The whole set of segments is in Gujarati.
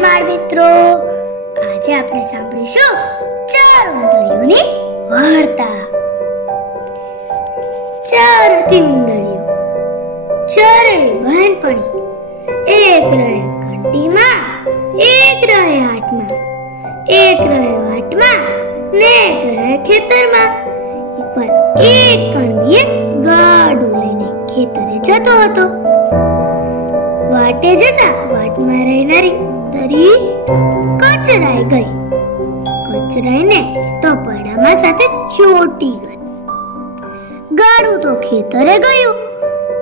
બાળ મિત્રો, આજે આપણે સાંભળીશું ચાર ઉંદરીઓની વાર્તા. ચાર હતી ઉંદરીઓ, ચારેય બહેનપણી. એક રહે ઘંટીમાં, એક રહે હાટમાં, એક રહે વાટમાં ને એક રહે ખેતરમાં. એકવાર એક કણબીએ ગાડું લઈને ખેતરે જતો હતો. વાટે જતા વાટમાં રહેનારી ઉંદરી કચરાઈ ગઈ. કચરાઈને તો પડામાં સાથે ચોટી ગઈ. ગાડું તો ખેતરે ગયું,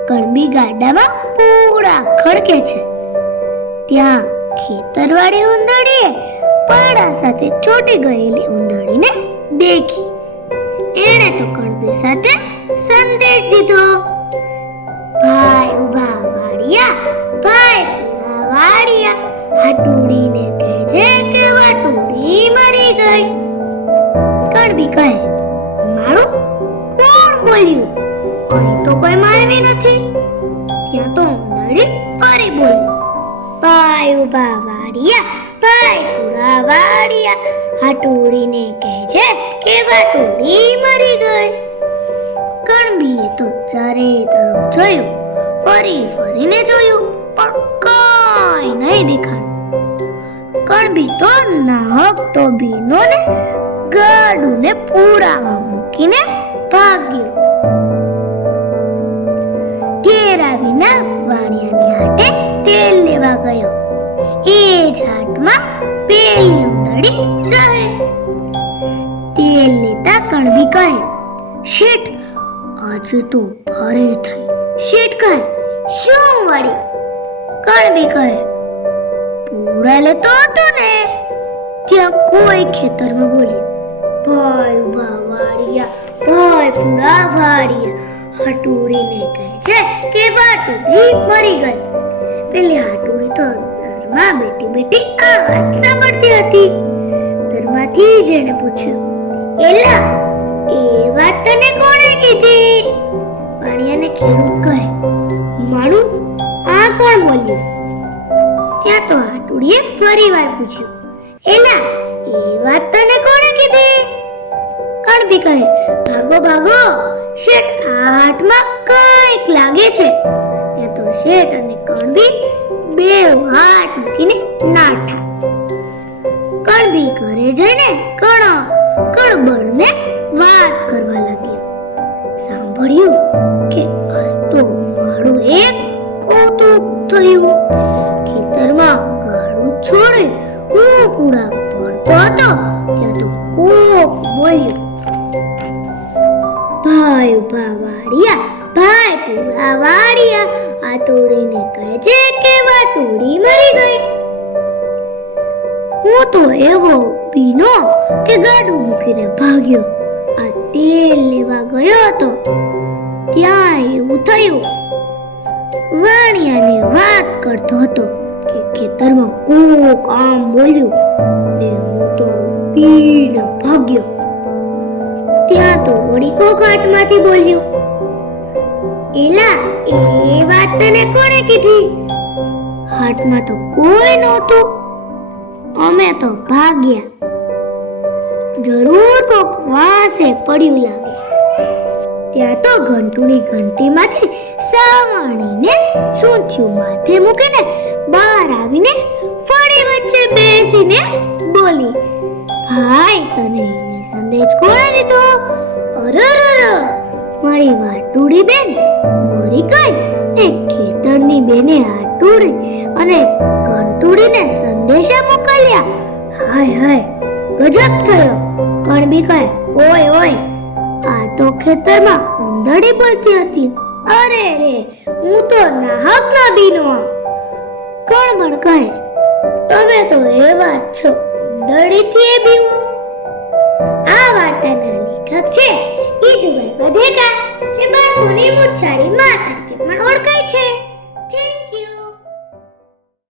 કણબી ગાડામાં પૂરા ખડકે છે. ત્યાં ખેતરવાળી ઉંદરીએ પડા સાથે ચોટી ગયેલી ઉંદરીને દેખી. એણે તો કણબી સાથે સંદેશ દીધો, ભાઈ ઉભા વાડિયા, ભાઈ પૂરા વાડિયા, હાટુડીને કહેજે કે વાટુડી મરી ગઈ. કણબી કહે, મારું કોણ બોલ્યું? અહીં તો કોઈ મારવી નથી. ત્યાં તો ઉંદરી ફરી બોલી, ભાઈ ઉભા વાડિયા, ભાઈ પૂરા વાડિયા, હાટુડીને કહેજે કે વાટુડી મરી ગઈ. કણબીએ તો ચારે તરફ જોયું, ફરી ફરીને જોયું, પણ કાંઈ નહીં દેખાણું. કણબી તો નાહક તો બીનો ને ગાડુને પૂરામાં મૂકીને ભાગ્યો. ઘેર આવીને વાણિયાની હાટે તેલ લેવા ગયો. એ જ હાટમાં પેલી ઉંદરી રહે. તેલ લેતા કણબી કહે, શેઠ આજે તો ભારે થઈ. શેઠ કહે, શું વળી? કણબી કહે, પૂરા લેતો હતો ને. ત્યાં કોઈ ખેતરમાં બોલ્યું, ભાઈ ઉભા વાડિયા, ભાઈ પૂરા વાડિયા, હાટુડીને કહે છે કે વાટુડી મરી ગઈ. પેલી હાટુડી તો દરમાં બેઠી બેઠી આ વાત સાંભળતી હતી. દરમાંથી જેને પૂછ્યું, એલા એ વાત તને કોણે કીધી? વાણિયાને ખેડૂત કહે, મારું આ કોણ બોલ્યું? ત્યાં તો હાટુડીએ ફરીવાર પૂછ્યું, એલા એ વાત તને કોણે કીધી? કણબી કહે, ભાગો ભાગો, શેઠ આ હાટમાં કંઈક લાગે છે. ત્યાં તો શેઠ અને કણબી બે હાથ મૂકીને નાઠા. કણબી ઘરે જઈને કણબળને વાત કરવા લાગ્યો. સાંભળ્યું કે આજ તો મારું એક કૌતુક થયું. ખેતરમાં ગાડું છોડે હું પૂરા પડતો હતો, ત્યાં તો કોક બોલ્યું, ભાઈ ઉભા વાડિયા, ભાઈ પૂરા વાડિયા, હાટુડીને કહે છે કે વાટુડી મરી ગઈ. હું તો એવો પીનો કે ગાડું મૂકીને ભાગ્યો. આ તેલ લેવા ગયો હતો, ત્યાં એવું થયું. વાણિયાને વાત કરતો હતો કે ખેતરમાં કોક આમ બોલ્યું ને હું તો પીને ભાગ્યો. ત્યાં તો વળી કોક હાટમાંથી બોલ્યું, એલા એ વાત તને કોણે કીધી? હાટમાં તો કોઈ નહોતું, અમે તો ભાગ્યા. જરૂર કોક વાસે પડ્યું લાગે. ત્યાં તો ઘંટુની ઘંટીમાંથી સાવણીને સૂંઠિયું માથે મૂકીને બહાર આવીને ફળી વચ્ચે બેસીને બોલી, ભાઈ તને સંદેશ કોણે દીધો? અરર, મારી વાટુડી બેન મરી ગઈ ને ખેતરની બેને હાટુડી અને ઘંટુડીને સંદેશા મોકલ્યા. હાય હાય, ગજબ થયો. કણબી કહે, ઓય ઓય, આ તો ખેતરમાં ઉંદરી બોલતી હતી. અરે રે, હું તો નાહક ના બીનો. કણબણ કહે, તમે તો એવા જ છો, ઉંદરીથી એ બીવો. આ વાર્તાના લેખક છે ઈજુભાઈ બધેકા, જે બાળકોની મૂછાળી માં તરીકે પણ ઓળખાય છે. Thank you.